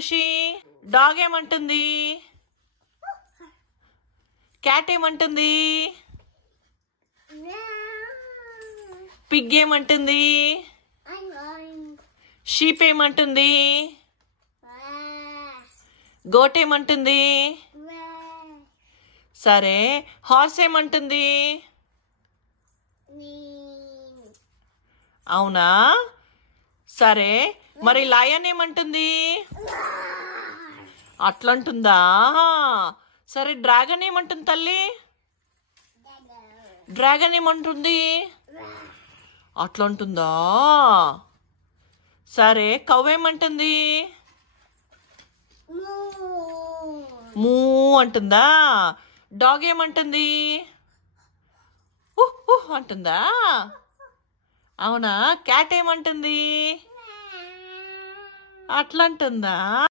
ఖుషి? Dog ఏమంటుంది? Cat ఏమంటుంది? Pig ఏమంటుంది? షీప్ ఏమంటుంది? గోట్ ఏమంటుంది? సరే, హార్స్ ఏమంటుంది? అవునా? సరే, మరి లయన్ ఏమంటుంది? అట్లంటుందా? సరే, డ్రాగన్ ఏమంటుంది తల్లి? డ్రాగన్ ఏమంటుంది? అట్లంటుందా? సరే, కవ్వేమంటుంది? మూ అంటుందా? డాగ్ ఏమంటుంది? అంటుందా? అవునా? క్యాట్ ఏమంటుంది? అట్లంటుందా?